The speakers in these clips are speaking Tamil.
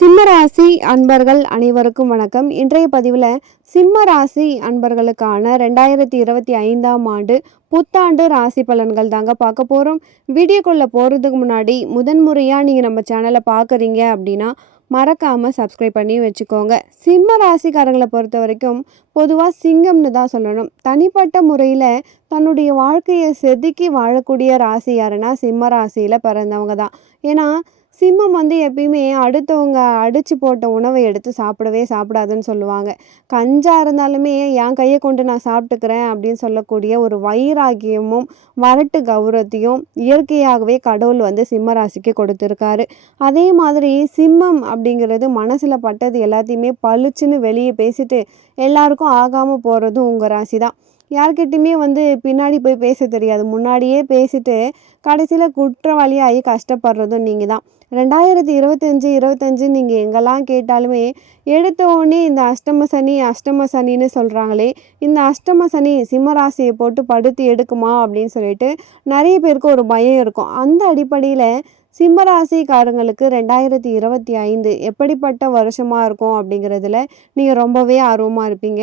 சிம்ம ராசி அன்பர்கள் அனைவருக்கும் வணக்கம். இன்றைய பதிவில் சிம்ம ராசி அன்பர்களுக்கான ரெண்டாயிரத்தி இருபத்தி ஐந்தாம் ஆண்டு புத்தாண்டு ராசி பலன்கள் தாங்க பார்க்க போகிறோம் வீடியோக்குள்ளே போகிறதுக்கு முன்னாடி முதன்முறையாக நீங்கள் நம்ம சேனலை பார்க்குறீங்க அப்படின்னா மறக்காமல் சப்ஸ்கிரைப் பண்ணி வச்சுக்கோங்க. சிம்ம ராசிக்காரங்களை பொறுத்த வரைக்கும் பொதுவாக சிங்கம்னு தான் சொல்லணும். தனிப்பட்ட முறையில் தன்னுடைய வாழ்க்கையை செதுக்கி வாழக்கூடிய ராசி யாருன்னா சிம்ம ராசியில் பிறந்தவங்க தான். ஏன்னா சிம்மம் வந்து எப்பயுமே அடுத்தவங்க அடித்து போட்ட உணவை எடுத்து சாப்பிடவே சாப்பிடாதுன்னு சொல்லுவாங்க. கஞ்சா இருந்தாலுமே என் கையை கொண்டு நான் சாப்பிட்டுக்கிறேன் அப்படின்னு சொல்லக்கூடிய ஒரு வைராகியமும் வரட்டு கௌரவத்தையும் இயற்கையாகவே கடவுள் வந்து சிம்ம ராசிக்கு கொடுத்துருக்காரு. அதே மாதிரி சிம்மம் அப்படிங்கிறது மனசில் பட்டது எல்லாத்தையுமே பளிச்சுன்னு வெளியே பேசிட்டு எல்லாருக்கும் ஆகாமல் போகிறதும் உங்கள் ராசி தான் யார்கிட்டையுமே வந்து பின்னாடி போய் பேச தெரியாது. முன்னாடியே பேசிட்டு கடைசியில் குற்றவாளியாகி கஷ்டப்படுறதும் நீங்கள் தான் ரெண்டாயிரத்தி இருபத்தஞ்சி இருபத்தஞ்சு நீங்கள் எங்கெல்லாம் கேட்டாலுமே எடுத்த உடனே இந்த அஷ்டம சனி அஷ்டம சனின்னு சொல்கிறாங்களே இந்த அஷ்டம சனி சிம்மராசியை போட்டு படுத்து எடுக்குமா அப்படின்னு சொல்லிட்டு நிறைய பேருக்கு ஒரு பயம் இருக்கும். அந்த அடிப்படையில் சிம்மராசிக்காரங்களுக்கு ரெண்டாயிரத்தி இருபத்தி ஐந்து எப்படிப்பட்ட வருஷமாக இருக்கும் அப்படிங்கிறதுல நீங்கள் ரொம்பவே ஆர்வமாக இருப்பீங்க.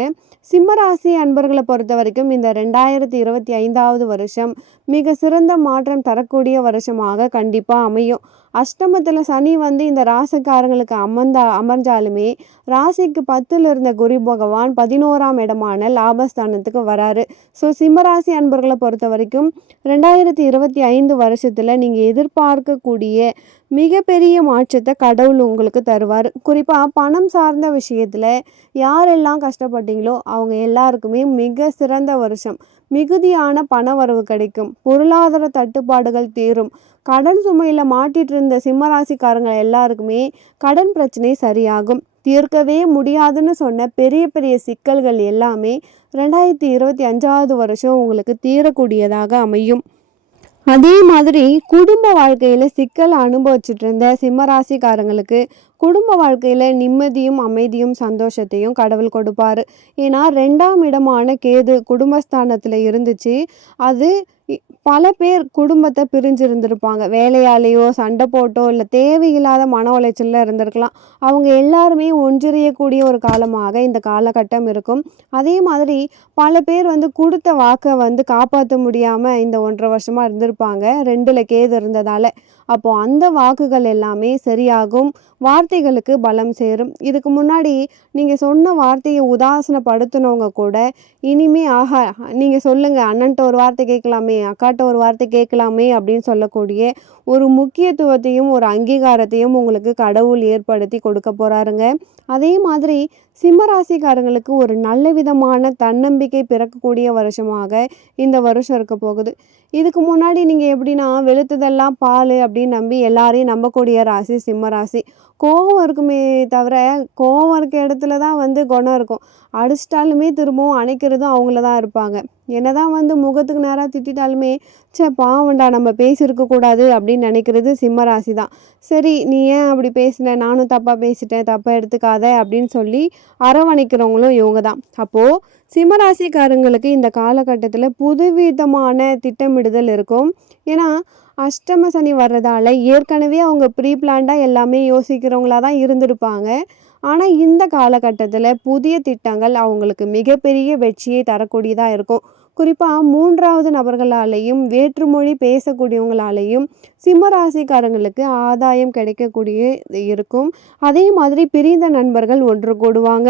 சிம்மராசி அன்பர்களை பொறுத்த வரைக்கும் இந்த ரெண்டாயிரத்தி இருபத்தி ஐந்தாவது வருஷம் மிக சிறந்த மாற்றம் தரக்கூடிய வருஷமாக கண்டிப்பாக அமையும். அஷ்டமத்தில் சனி வந்து இந்த ராசக்காரங்களுக்கு அமர்ந்தா அமர்ந்தாலுமே ராசிக்கு பத்தில் இருந்த குரு பகவான் பதினோராம் இடமான லாபஸ்தானத்துக்கு வராரு. ஸோ சிம்மராசி அன்பர்களை பொறுத்த வரைக்கும் ரெண்டாயிரத்தி இருபத்தி ஐந்து வருஷத்தில் நீங்கள் எதிர்பார்க்கக்கூடிய மிகப்பெரிய மாற்றத்தை கடவுள் உங்களுக்கு தருவார். குறிப்பாக பணம் சார்ந்த விஷயத்தில் யாரெல்லாம் கஷ்டப்பட்டீங்களோ அவங்க எல்லாருக்குமே மிக சிறந்த வருஷம். மிகுதியான பண வரவு கிடைக்கும். பொருளாதார தட்டுப்பாடுகள் தீரும். கடன் சுமையில் மாட்டிட்டு இருந்த சிம்மராசிக்காரங்க எல்லாருக்குமே கடன் பிரச்சனை சரியாகும். தீர்க்கவே முடியாதுன்னு சொன்ன பெரிய பெரிய சிக்கல்கள் எல்லாமே ரெண்டாயிரத்தி இருபத்தி அஞ்சாவது வருஷம் உங்களுக்கு தீரக்கூடியதாக அமையும். அதே மாதிரி குடும்ப வாழ்க்கையில் சிக்கல் அனுபவிச்சுட்டு இருந்த சிம்மராசிக்காரங்களுக்கு குடும்ப வாழ்க்கையில் நிம்மதியும் அமைதியும் சந்தோஷத்தையும் கடவுள் கொடுப்பார். ஏன்னா ரெண்டாம் இடமான கேது குடும்பஸ்தானத்தில் இருந்துச்சு. அது பல பேர் குடும்பத்தை பிரிஞ்சு இருந்திருப்பாங்க வேலையாலேயோ சண்டை போட்டோ இல்லை தேவையில்லாத மன உளைச்சலில் இருந்திருக்கலாம். அவங்க எல்லாருமே ஒன்றியக்கூடிய ஒரு காலமாக இந்த காலகட்டம் இருக்கும். அதே மாதிரி பல பேர் வந்து கொடுத்த வாக்கை வந்து காப்பாற்ற முடியாமல் இந்த ஒன்றரை வருஷமாக இருந்திருப்பாங்க. ரெண்டில் கேது இருந்ததால். அப்போது அந்த வாக்குகள் எல்லாமே சரியாகும் வார்த்தைகளுக்கு பலம் சேரும். இதுக்கு முன்னாடி நீங்கள் சொன்ன வார்த்தையை உதாசனப்படுத்தினவங்க கூட இனிமே ஆஹா நீங்கள் சொல்லுங்கள் அண்ணன்ட்ட ஒரு வார்த்தை கேட்கலாமே அக்காட்ட ஒரு வார்த்தை கேட்கலாமே அப்படின்னு சொல்லக்கூடிய ஒரு முக்கியத்துவத்தையும் ஒரு அங்கீகாரத்தையும் உங்களுக்கு கடவுள் ஏற்படுத்தி கொடுக்க போகிறாருங்க அதே மாதிரி சிம்மராசிக்காரங்களுக்கு ஒரு நல்ல விதமான தன்னம்பிக்கை பிறக்கக்கூடிய வருஷமாக இந்த வருஷம் இருக்க போகுது. இதுக்கு முன்னாடி நீங்கள் எப்படின்னா வெளுத்ததெல்லாம் பால் அப்படின்னு நம்பி எல்லாரையும் நம்பக்கூடிய ராசி சிம்ம ராசி. கோபம் இருக்குமே தவிர கோபம் இருக்க இடத்துல தான் வந்து குணம் இருக்கும். அடிச்சிட்டாலுமே திரும்பவும் அணைக்கிறதும் அவங்கள தான் இருப்பாங்க. என்னதான் வந்து முகத்துக்கு நேராக திட்டிட்டாலுமே சே பாவண்டா நம்ம பேசியிருக்க கூடாது அப்படின்னு நினைக்கிறது சிம்மராசி தான். சரி நீ ஏன் அப்படி பேசின? நானும் தப்பாக பேசிட்டேன் தப்பாக எடுத்துக்காத அப்படின்னு சொல்லி அரவணைக்கிறவங்களும் இவங்க தான். அப்போது சிம்மராசிக்காரங்களுக்கு இந்த காலகட்டத்தில் புதுவிதமான திட்டமிடுதல் இருக்கும். ஏன்னா அஷ்டம சனி வர்றதால ஏற்கனவே அவங்க ப்ரீ பிளான்டாக எல்லாமே யோசிக்கிறவங்களா தான் இருந்திருப்பாங்க. ஆனால் இந்த காலகட்டத்தில் புதிய திட்டங்கள் அவங்களுக்கு மிகப்பெரிய வெற்றியை தரக்கூடியதாக இருக்கும். குறிப்பாக மூன்றாவது நபர்களாலேயும் வேற்றுமொழி பேசக்கூடியவங்களாலேயும் சிம்மராசிக்காரங்களுக்கு ஆதாயம் கிடைக்கக்கூடிய இருக்கும். அதே மாதிரி பிரிந்த நண்பர்கள் ஒன்று கூடுவாங்க.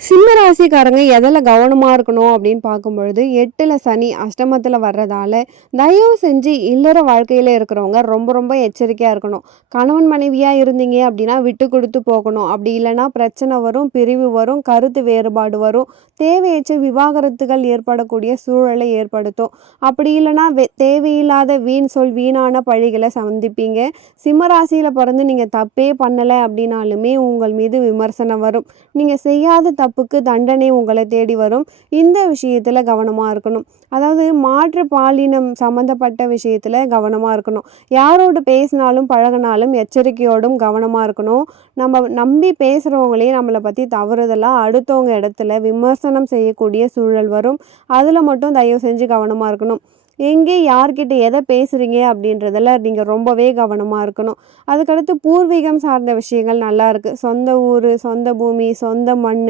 சிம்ம ராசிக்காரங்க எதில் கவனமாக இருக்கணும் அப்படின்னு பார்க்கும்பொழுது எட்டில் சனி அஷ்டமத்தில் வர்றதால தயவு செஞ்சு இல்லற வாழ்க்கையில் இருக்கிறவங்க ரொம்ப ரொம்ப எச்சரிக்கையாக இருக்கணும். கணவன் மனைவியாக இருந்தீங்க அப்படின்னா விட்டு கொடுத்து போகணும். அப்படி இல்லைன்னா பிரச்சனை வரும் பிரிவு வரும் கருத்து வேறுபாடு வரும். தேவையற்ற விவாகரத்துகள் ஏற்படக்கூடிய சூழலை ஏற்படுத்தும். அப்படி இல்லைன்னா வே தேவையில்லாத வீண் சொல் வீணான பழிகளை சந்திப்பீங்க. சிம்ம ராசியில் பிறந்து நீங்கள் தப்பே பண்ணலை அப்படின்னாலுமே உங்கள் மீது விமர்சனம் வரும். நீங்கள் செய்யாத தப்புக்கு தண்டனை உங்களை தேடி வரும். இந்த விஷயத்தில் கவனமாக இருக்கணும். அதாவது மாற்று பாலினம் சம்மந்தப்பட்ட விஷயத்தில் கவனமாக இருக்கணும். யாரோடு பேசினாலும் பழகினாலும் எச்சரிக்கையோடும் கவனமாக இருக்கணும். நம்ம நம்பி பேசுகிறவங்களே நம்மளை பற்றி தவறுதலாக அடுத்தவங்க இடத்துல விமர்சனம் செய்யக்கூடிய சூழல் வரும். அதில் மட்டும் தயவு செஞ்சு கவனமாக இருக்கணும். எங்கே யார்கிட்ட எதை பேசுகிறீங்க அப்படின்றதில் நீங்கள் ரொம்பவே கவனமாக இருக்கணும். அதுக்கடுத்து பூர்வீகம் சார்ந்த விஷயங்கள் நல்லா இருக்குது சொந்த ஊர் சொந்த பூமி சொந்த மண்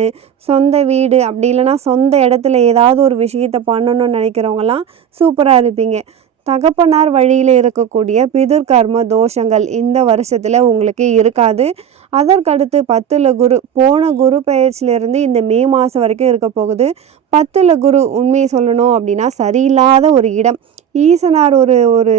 சொந்த வீடு அப்படி இல்லைன்னா சொந்த இடத்துல ஏதாவது ஒரு விஷயத்த பண்ணணும்னு நினைக்கிறவங்கலாம் சூப்பராக இருப்பீங்க. தகப்பனார் வழியில் இருக்கக்கூடிய பிதுர் கர்ம தோஷங்கள் இந்த வருஷத்தில் உங்களுக்கு இருக்காது. அதற்கடுத்து பத்தில் குரு போன குரு பெயர்ச்சியிலிருந்து இந்த மே மாதம் வரைக்கும் இருக்க போகுது. பத்தில் குரு உண்மையை சொல்லணும் அப்படின்னா சரியில்லாத ஒரு இடம். ஈசனார் ஒரு ஒரு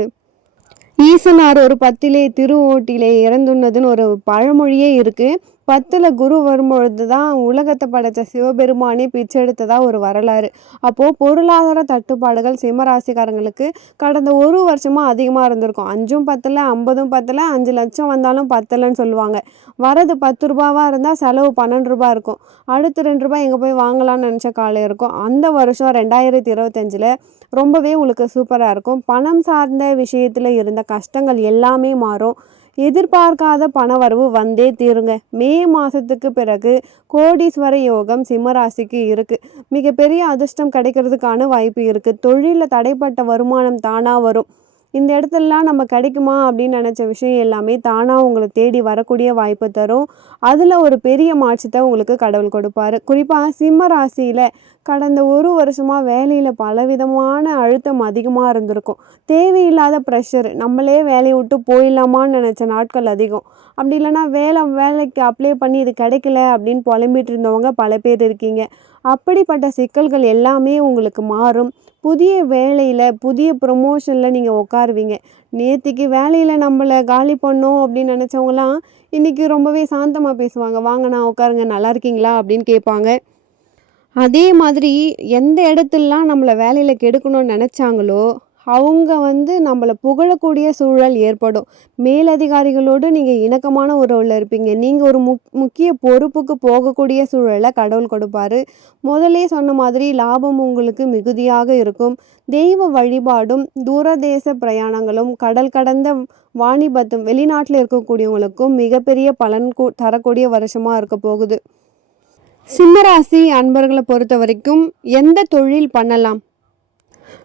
ஈசனார் ஒரு பத்திலே திருவோட்டிலே இறந்துள்ளதுன்னு ஒரு பழமொழியே இருக்குது பத்தில் குரு வரும்பொழுது தான் உலகத்தை படைத்த சிவபெருமானே பிச்செடுத்ததாக ஒரு வரலாறு. அப்போது பொருளாதார தட்டுப்பாடுகள் சிம்மராசிக்காரங்களுக்கு கடந்த ஒரு வருஷமாக அதிகமாக இருந்திருக்கும். அஞ்சும் பத்தில் ஐம்பதும் பத்தில் அஞ்சு லட்சம் வந்தாலும் பத்தலைன்னு சொல்லுவாங்க. வரது பத்து ரூபாவாக இருந்தால் செலவு பன்னெண்டு ரூபா இருக்கும். அடுத்து ரெண்டு ரூபாய் எங்கே போய் வாங்கலாம்னு நினச்ச காலம் இருக்கும். அந்த வருஷம் ரெண்டாயிரத்தி இருபத்தஞ்சில் ரொம்பவே உங்களுக்கு சூப்பராக இருக்கும். பணம் சார்ந்த விஷயத்தில் இருந்த கஷ்டங்கள் எல்லாமே மாறும். எதிர்பார்க்காத பணவரவு வந்தே தீருங்க. மே மாதத்துக்கு பிறகு கோடீஸ்வர யோகம் சிம்மராசிக்கு இருக்குது மிகப்பெரிய அதிர்ஷ்டம் கிடைக்கிறதுக்கான வாய்ப்பு இருக்குது தொழிலில் தடைப்பட்ட வருமானம் தானாக வரும். இந்த இடத்துலலாம் நம்ம கிடைக்குமா அப்படின்னு நினச்ச விஷயம் எல்லாமே தானாக உங்களை தேடி வரக்கூடிய வாய்ப்பை தரும். அதில் ஒரு பெரிய மாற்றத்தை உங்களுக்கு கடவுள் கொடுப்பாரு. குறிப்பாக சிம்ம ராசியில் கடந்த ஒரு வருஷமாக வேலையில் பலவிதமான அழுத்தம் அதிகமாக இருந்திருக்கும். தேவையில்லாத ப்ரெஷர் நம்மளே வேலையை விட்டு போயிடலாமான்னு நினச்ச நாட்கள் அதிகம். அப்படி இல்லைன்னா வேலை வேலைக்கு அப்ளை பண்ணி இது கிடைக்கல அப்படின்னு புலம்பிட்டு இருந்தவங்க பல பேர் இருக்கீங்க. அப்படிப்பட்ட சிக்கல்கள் எல்லாமே உங்களுக்கு மாறும். புதிய வேலையில் புதிய ப்ரொமோஷனில் நீங்கள் உட்காருவீங்க நேற்றுக்கு வேலையில் நம்மளை காலி பண்ணோம் அப்படின்னு நினச்சவங்களாம் இன்றைக்கி ரொம்பவே சாந்தமாக பேசுவாங்க. வாங்க நான் உட்காருங்க நல்லா இருக்கீங்களா? அப்படின்னு கேட்பாங்க. அதே மாதிரி எந்த இடத்துலலாம் நம்மளை வேலையில் கெடுக்கணும்னு நினச்சாங்களோ அவங்க வந்து நம்மளை புகழக்கூடிய சூழல் ஏற்படும். மேலதிகாரிகளோடு நீங்கள் இணக்கமான உறவில் இருப்பீங்க. நீங்கள் ஒரு முக் முக்கிய பொறுப்புக்கு போகக்கூடிய சூழலை கடவுள் கொடுப்பாரு. முதலே சொன்ன மாதிரி லாபம் உங்களுக்கு மிகுதியாக இருக்கும். தெய்வ வழிபாடும் தூரதேச பிரயாணங்களும் கடல் கடந்த வாணிபத்தும் வெளிநாட்டில் இருக்கக்கூடியவங்களுக்கும் மிகப்பெரிய பலன் தரக்கூடிய வருஷமாக இருக்க போகுது. சிம்மராசி அன்பர்களை பொறுத்த வரைக்கும் எந்த தொழில் பண்ணலாம்?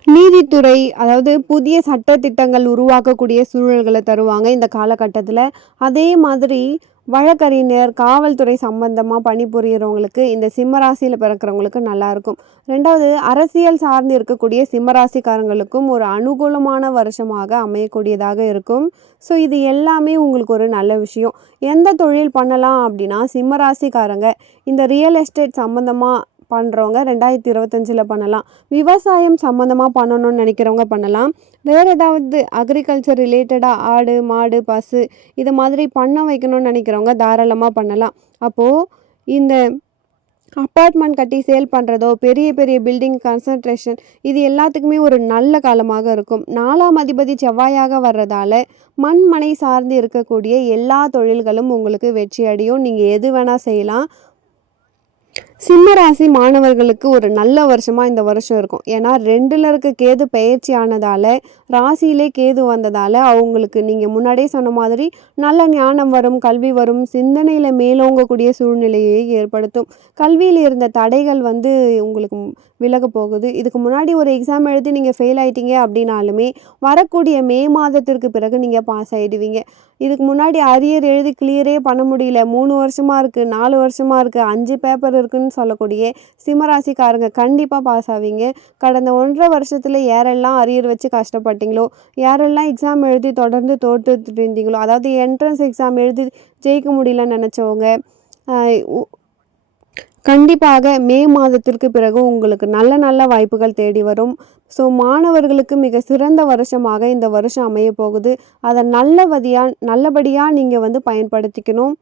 நீதித்துறை அதாவது புதிய சட்ட திட்டங்கள் உருவாக்கக்கூடிய சூழல்களை தருவாங்க இந்த காலகட்டத்தில். அதே மாதிரி வழக்கறிஞர் காவல்துறை சம்பந்தமாக பணிபுரியறவங்களுக்கு இந்த சிம்மராசியில் பிறக்கிறவங்களுக்கு நல்லாயிருக்கும் ரெண்டாவது அரசியல் சார்ந்து இருக்கக்கூடிய சிம்மராசிக்காரங்களுக்கும் ஒரு அனுகூலமான வருஷமாக அமையக்கூடியதாக இருக்கும். ஸோ இது எல்லாமே உங்களுக்கு ஒரு நல்ல விஷயம். எந்த தொழில் பண்ணலாம் அப்படின்னா சிம்மராசிக்காரங்க இந்த ரியல் எஸ்டேட் சம்மந்தமாக பண்ணுறவங்க ரெண்டாயிரத்தி இருபத்தஞ்சில் பண்ணலாம். விவசாயம் சம்மந்தமாக பண்ணணும்னு நினைக்கிறவங்க பண்ணலாம். வேறு ஏதாவது அக்ரிகல்ச்சர் ரிலேட்டடாக ஆடு மாடு பசு இது மாதிரி பண்ண வைக்கணும்னு நினைக்கிறவங்க தாராளமாக பண்ணலாம். அப்போது இந்த அப்பார்ட்மெண்ட் கட்டி சேல் பண்ணுறதோ பெரிய பெரிய பில்டிங் கன்சன்ட்ரேஷன் இது எல்லாத்துக்குமே ஒரு நல்ல காலமாக இருக்கும். நாலாம் அதிபதி செவ்வாயாக வர்றதால மண்மனை சார்ந்து இருக்கக்கூடிய எல்லா தொழில்களும் உங்களுக்கு வெற்றி அடையும் நீங்கள் எது வேணால் செய்யலாம். சிம்மராசி மாணவர்களுக்கு ஒரு நல்ல வருஷமாக இந்த வருஷம் இருக்கும். ஏன்னா ரெண்டில் இருக்க கேது பயிற்சி ஆனதால் ராசியிலே கேது வந்ததால் அவங்களுக்கு நீங்கள் முன்னாடியே சொன்ன மாதிரி நல்ல ஞானம் வரும் கல்வி வரும் சிந்தனையில் மேலோங்கக்கூடிய சூழ்நிலையை ஏற்படுத்தும். கல்வியில் இருந்த தடைகள் வந்து உங்களுக்கு விலக போகுது. இதுக்கு முன்னாடி ஒரு எக்ஸாம் எழுதி நீங்கள் ஃபெயில் ஆகிட்டீங்க அப்படின்னாலுமே வரக்கூடிய மே மாதத்திற்கு பிறகு நீங்கள் பாஸ் ஆகிடுவீங்க இதுக்கு முன்னாடி அரியர் எழுதி கிளியரே பண்ண முடியல. மூணு வருஷமாக இருக்குது நாலு வருஷமாக இருக்குது அஞ்சு பேப்பர் இருக்குன்னு சொல்லக்கூடிய சிம்மராசிக்காரங்க கண்டிப்பாக பாஸ் ஆவீங்க. கடந்த ஒன்றரை வருஷத்தில் யாரெல்லாம் அரியர் வச்சு கஷ்டப்பட்டீங்களோ யாரெல்லாம் எக்ஸாம் எழுதி தொடர்ந்து தோற்றுட்டு இருந்தீங்களோ அதாவது என்ட்ரன்ஸ் எக்ஸாம் எழுதி ஜெயிக்க முடியலன்னு நினச்சவங்க கண்டிப்பாக மே மாதத்திற்கு பிறகு உங்களுக்கு நல்ல நல்ல வாய்ப்புகள் தேடி வரும். ஸோ மாணவர்களுக்கு மிக சிறந்த வருஷமாக இந்த வருஷம் அமைய போகுது. அதை நல்லபடியாக நல்லபடியாக நீங்கள் வந்து பயன்படுத்திக்கணும்.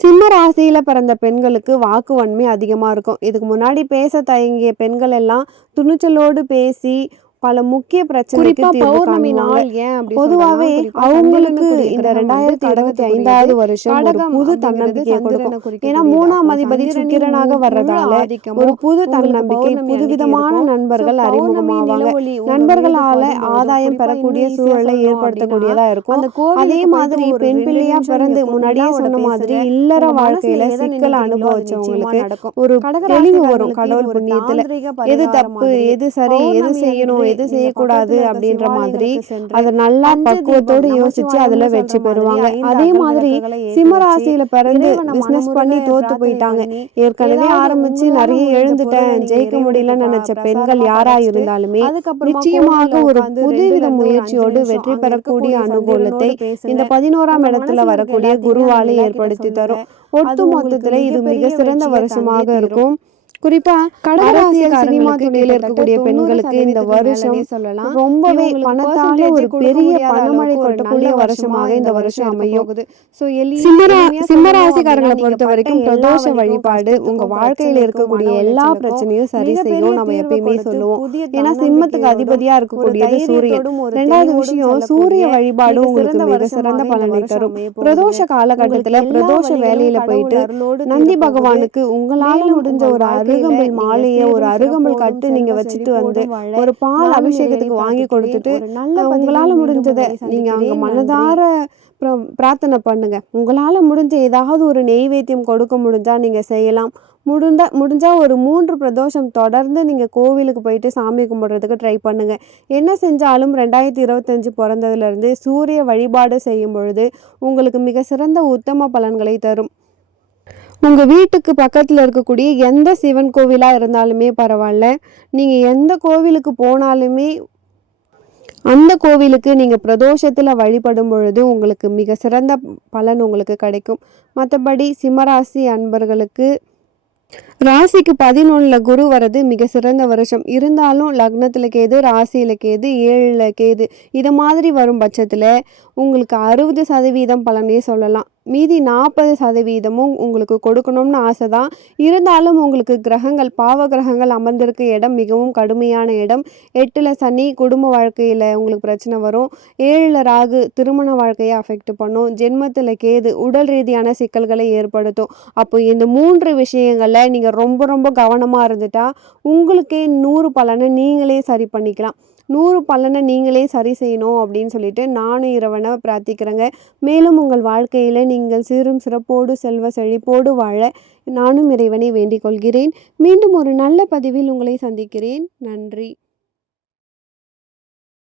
சிம்ம ராசியில் பிறந்த பெண்களுக்கு வாக்கு வன்மை அதிகமாக இருக்கும். இதுக்கு முன்னாடி பேச தயங்கிய பெண்கள் எல்லாம் துணிச்சலோடு பேசி பல முக்கிய பிரச்சனைக்கு பௌர்ணமி நாள் ஏன் பொதுவாகவே அவங்களுக்கு இந்த ரெண்டாயிரத்தி இருபத்தி ஐந்தாவது வருஷம் ஒரு புது தன்னம்பிக்கையை கொடுக்கும். ஏன்னா மூணாம் அதிபதி சுக்கிரனாக வர்றதால ஒரு புது தன்னம்பிக்கை புதுவிதமான நண்பர்கள் அறிமுகமாவாங்க. நண்பர்களால ஆதாயம் பெறக்கூடிய சூழலை ஏற்படுத்தக்கூடியதா இருக்கும். அதே மாதிரி பெண் பிள்ளையா பிறந்து முன்னாடியே சொன்ன மாதிரி இல்லற வாழ்க்கையில சிக்கல் அனுபவிச்சவங்களுக்கு ஒரு தெளிவு வரும். கடவுள் புண்ணியத்துல எது தப்பு எது சரி எது செய்யணும் எது செய்யக்கூடாது அப்படின்ற மாதிரி அதை நல்லா பக்குவத்தோடு யோசிச்சு அதுல வெற்றி பெறுவாங்க. அதே மாதிரி சிம்மராசியில பிறந்து பிசினஸ் பண்ணி தோத்து போயிட்டாங்க ஏற்கனவே ஆரம்பிச்சு நிறைய எழுந்துட்டேன். ஜெயிக்க முடியலன்னு நினைச்ச பெண்கள் யாரா இருந்தாலுமே நிச்சயமாக ஒரு புதுவித முயற்சியோடு வெற்றி பெறக்கூடிய அனுகூலத்தை இந்த பதினோராம் இடத்துல வரக்கூடிய குருவால ஏற்படுத்தி தரும். ஒட்டு மொத்தத்துல இது மிக சிறந்த வருஷமாக இருக்கும். குறிப்பா கடகராசியில் சினிமா துறையில இருக்கக்கூடிய பெண்களுக்கு இந்த வருஷம் சொல்லலாம். ரொம்பவே பணத்தால ஒரு பெரிய பணமழை கொட்டக்கூடிய வருஷமாக இந்த வருஷம் அமையும். சிம்மரா சிம்மராசிக்காரங்களை பொறுத்த வரைக்கும் பிரதோஷ வழிபாடு உங்க வாழ்க்கையில இருக்கக்கூடிய எல்லா பிரச்சனையும் சரி செய்யும். நம்ம எப்பயுமே சொல்லுவோம். ஏன்னா சிம்மத்துக்கு அதிபதியா இருக்கக்கூடியது சூரியன். ரெண்டாவது விஷயம் சூரிய வழிபாடு உங்களுக்கு மிக சிறந்த பலனை தரும். பிரதோஷ காலகட்டத்துல பிரதோஷ வேலையில போயிட்டு நந்தி பகவானுக்கு உங்களால முடிஞ்ச ஒரு அருகம்புல் மாலையை ஒரு அருகம்புல் கட்டு நீங்க வச்சுட்டு வந்து ஒரு பால் அபிஷேகத்துக்கு வாங்கி கொடுத்துட்டு உங்களால முடிஞ்சதை நீங்க அங்க மனதார பிர- பிரார்த்தனை பண்ணுங்க. உங்களால முடிஞ்ச ஏதாவது ஒரு நெய்வேத்தியம் கொடுக்க முடிஞ்சா நீங்க செய்யலாம். முடிந்தா முடிஞ்சா ஒரு மூன்று பிரதோஷம் தொடர்ந்து நீங்க கோவிலுக்கு போயிட்டு சாமி கும்பிடுறதுக்கு ட்ரை பண்ணுங்க. என்ன செஞ்சாலும் ரெண்டாயிரத்தி இருபத்தஞ்சு பிறந்ததுல இருந்து சூரிய வழிபாடு செய்யும் பொழுது உங்களுக்கு மிக சிறந்த உத்தம பலன்களை தரும். உங்கள் வீட்டுக்கு பக்கத்தில் இருக்கக்கூடிய எந்த சிவன் கோவிலாக இருந்தாலுமே பரவாயில்ல. நீங்கள் எந்த கோவிலுக்கு போனாலுமே அந்த கோவிலுக்கு நீங்கள் பிரதோஷத்தில் வழிபடும் பொழுது உங்களுக்கு மிக சிறந்த பலன் உங்களுக்கு கிடைக்கும். மற்றபடி சிம்மராசி அன்பர்களுக்கு ராசிக்கு பதினொன்றில் குரு வரது மிக சிறந்த வருஷம். இருந்தாலும் லக்னத்தில் கேது ராசியில கேது ஏழில் கேது இது மாதிரி வரும் பட்சத்தில் உங்களுக்கு அறுபது சதவீதம் பலனே சொல்லலாம். மீதி நாற்பது சதவீதமும் உங்களுக்கு கொடுக்கணும்னு ஆசை தான் இருந்தாலும் உங்களுக்கு கிரகங்கள் பாவ கிரகங்கள் அமர்ந்திருக்க இடம் மிகவும் கடுமையான இடம். எட்டில் சனி குடும்ப வாழ்க்கையில் உங்களுக்கு பிரச்சனை வரும். ஏழில் ராகு திருமண வாழ்க்கையை அஃபெக்ட் பண்ணும். ஜென்மத்தில் கேது உடல் ரீதியான சிக்கல்களை ஏற்படுத்தும். அப்போ இந்த மூன்று விஷயங்களில் நீங்கள் ரொம்ப ரொம்ப கவனமாக இருந்துட்டா உங்களுக்கே நூறு பலனை நீங்களே சரி பண்ணிக்கலாம். நூறு பலனை நீங்களே சரி செய்யணும் அப்படின்னு சொல்லிட்டு நானும் இறைவனை பிரார்த்திக்கிறேங்க. மேலும் உங்கள் வாழ்க்கையில் நீங்கள் சீரும் சிறப்போடு செல்வ செழிப்போடு வாழ நானும் இறைவனை வேண்டிக் கொள்கிறேன். மீண்டும் ஒரு நல்ல பதிவில் உங்களை சந்திக்கிறேன். நன்றி.